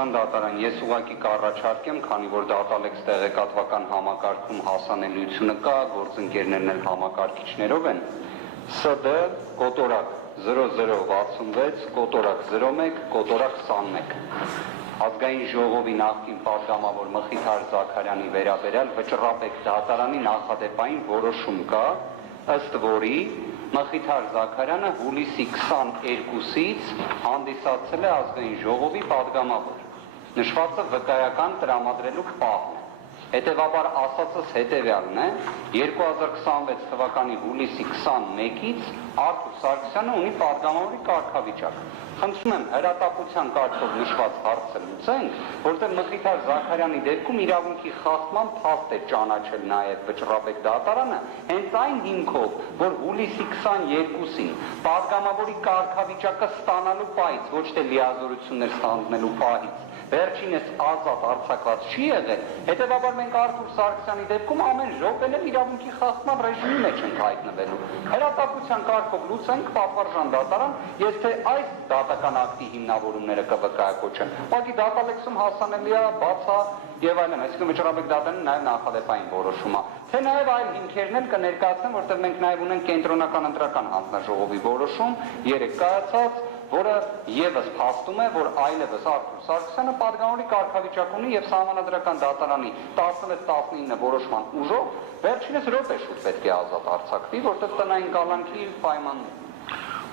Պատվարժան դատարան, ես ուղղակի կառաջարկեմ, քանի որ Dataalex տեղեկատվական համակարգում հասանելիությունը կա, գործընկերներն էլ համակարգիչներով են, ՍԴ կոտորակ 0066 կոտորակ 01 կոտորակ 21 Ազգային ժողովի նախկին պատգամավոր Մխիթար Զաքարյանի վերաբերյալ Վճռապետ դատարանի նախադեպային որոշում կա, ըստ որի Մխիթար Զաքարյանը հուլիսի 22-ից հանդիսացել է ազգային ժողովի պատգամավոր։ Նշվածը վկայական տրամադրելու պահն է։ Հետևաբար ասածս հետևյալն է, 2026 թվականի հուլիսի 21-ից Արթուր Սարգսյանը ունի պատգամավորի կարգավիճակ։ Խնդրում եմ հրատապության կարգով նշված հարցը լուծենք, որտեղ Մխիթար Զաքարյանի դեպքում իրավունքի խախտման փաստ է ճանաչել նաև Վճռապետ դատարանը, հենց այն հիմքով, որ հուլիսի 22-ին պատգամավորի կարգավիճակը ստանալու պահից, ոչ թե լիազորություններ ստանձնելու պահից, վերջինս ազատ արձակված չի եղել, հետևաբար մենք Արթուր Սարգսյանի դեպքում ամեն րոպեն էլ իրավունքի խախտման ռեժիմի մեջ ենք հայտնվելու։ Հրատապության կարգով լուծենք Պատվարժան դատարան, ես թե այս դատական ակտի հիմնավորումները կվկայակոչեն, ուղղակի Dataalex-ում հասանելի է, բաց է եւ այլն, այսինքն Վճռապետ դատարանը նաեւ նախադեպային որոշում է, թե նաեւ այլ հիմքերն էլ կներկայացնեմ, որտեղ մենք նաեւ ունենք կենտրոնական ընտրական հանձնաժողովի որոշում 3 կայացած, որը եւս փաստում է, որ այլևս Արթուր Սարգսյանը պատգամավորի կարգավիճակ ունի եւ Սահմանադրական դատարանի 16-19 որոշման ուժով վերջինս րոպե շուտ պետք է ազատ արձակվի, որտեղ տնային կալանքի պայմաններ